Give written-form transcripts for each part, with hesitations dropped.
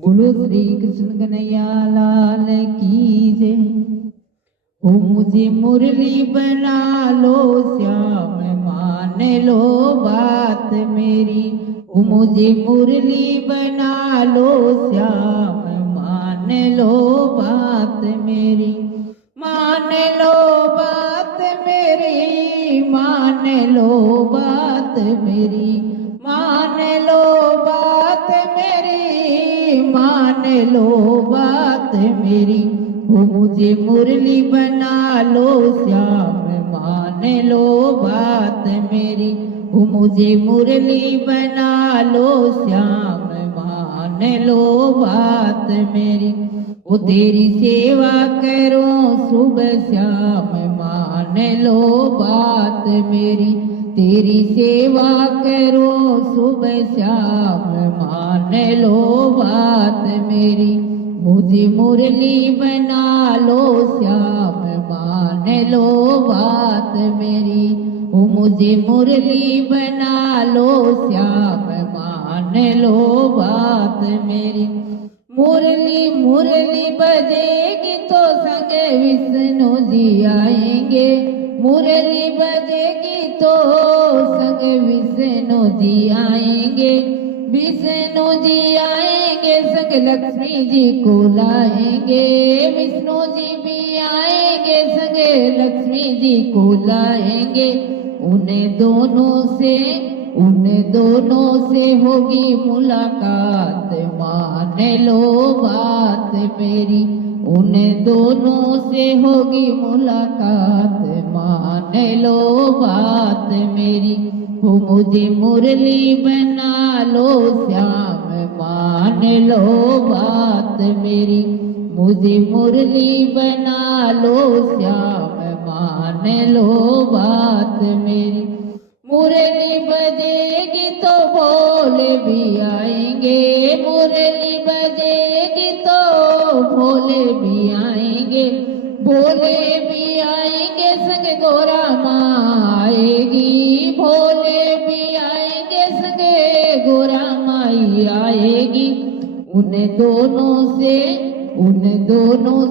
बोलो श्री कृष्ण कन्हैया लाल की जय। ओ मुझे मुरली बना लो श्याम, मान लो बात मेरी। ओ मुझे मुरली बना लो श्याम, मान लो बात मेरी। मान लो बात मेरी, मान लो बात मेरी, मान लो बात मेरी, मान लो बात मेरी। ओ मुझे मुरली बना लो श्याम, मान लो बात मेरी। ओ मुझे मुरली बना लो श्याम, मान लो बात मेरी। ओ तेरी सेवा करूं सुबह शाम, मान लो बात मेरी। तेरी सेवा करूं सुबह शाम, मान लो बात मेरी। मुझे मुरली बना लो श्याम, मान लो बात मेरी। ओ मुझे मुरली बना लो श्याम, मान लो बात मेरी। मुरली मुरली बजेगी तो संग विष्णु जी आएंगे। मुरली बजेगी तो संग विष्णु जी आएंगे। विष्णु जी आएंगे संग लक्ष्मी जी को लाएंगे। विष्णु जी भी आएंगे संग लक्ष्मी जी को लाएंगे। उन दोनों से होगी मुलाकात, मान लो बात मेरी। उन दोनों से होगी मुलाकात, मान लो बात मेरी। ओ मुझे मुरली बना लो श्याम, मान लो बात मेरी। मुझे मुरली बना लो श्याम, मान लो बात मेरी। मुरली बजेगी तो भोले भी आएंगे। मुरली बजेगी तो भोले भी आएंगे। भोले भी आएंगे संग गोरा माँ आएगी। भोले भी आएंगे संग गोरा माई आएगी। उन दोनों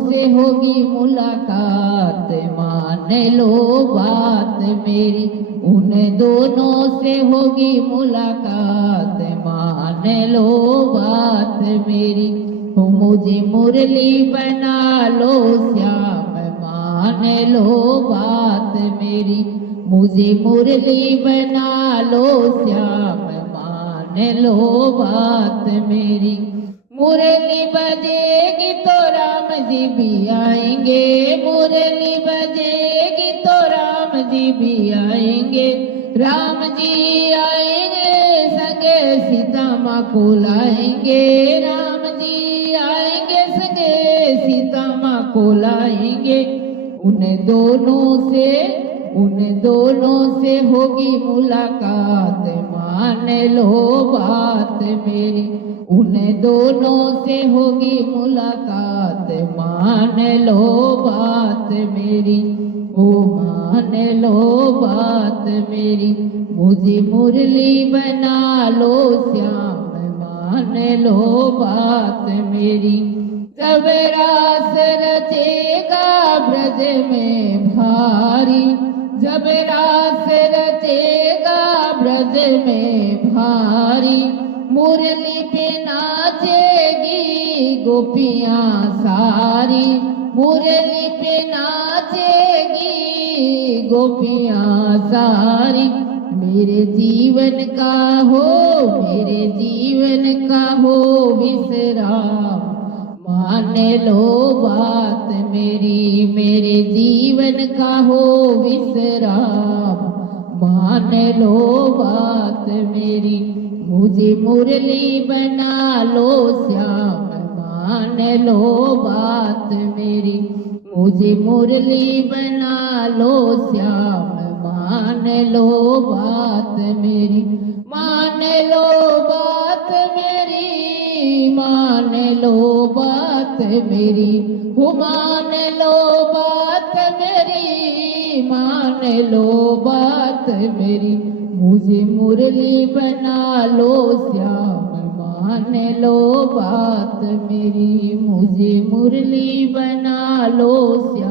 से होगी मुलाकात, मान लो बात मेरी। उन दोनों से होगी मुलाकात, मान लो बात मेरी। ओ मुझे मुरली बना लो श्याम, मान लो बात मेरी। मुझे मुरली बना लो श्याम, मान लो बात मेरी। मुरली बजेगी तो राम जी भी आएंगे। मुरली बजेगी तो राम जी भी आएंगे। राम जी आएंगे संगे सीता माँ को लाएंगे। राम जी आएंगे संगे सीता माँ को लाएंगे। उन दोनों से होगी मुलाकात, मान लो बात मेरी। उन दोनों से होगी मुलाकात, मान लो बात मेरी। ओ मान लो बात मेरी। मुझे मुरली बना लो श्याम, मान लो बात मेरी। जब रास रचेगा ब्रज में भारी, जब रास रचेगा ब्रज में भारी। मुरली पे नाचेगी गोपियाँ सारी। मुरली पे नाचेगी गोपियाँ सारी। मेरे जीवन का हो विश्राम, मान लो बात मेरी। मेरे जीवन का हो विश्राम, मान लो बात मेरी। मुझे मुरली बना लो श्याम, मान लो बात मेरी। मुझे मुरली बना लो श्याम, मान लो बात मेरी। मान लो बात मेरी, मान लो बात मेरी। हो मान लो बात मेरी, मान लो बात मेरी। मुझे मुरली बना लो श्याम, मान लो बात मेरी, मुझे मुरली बना लो श्याम।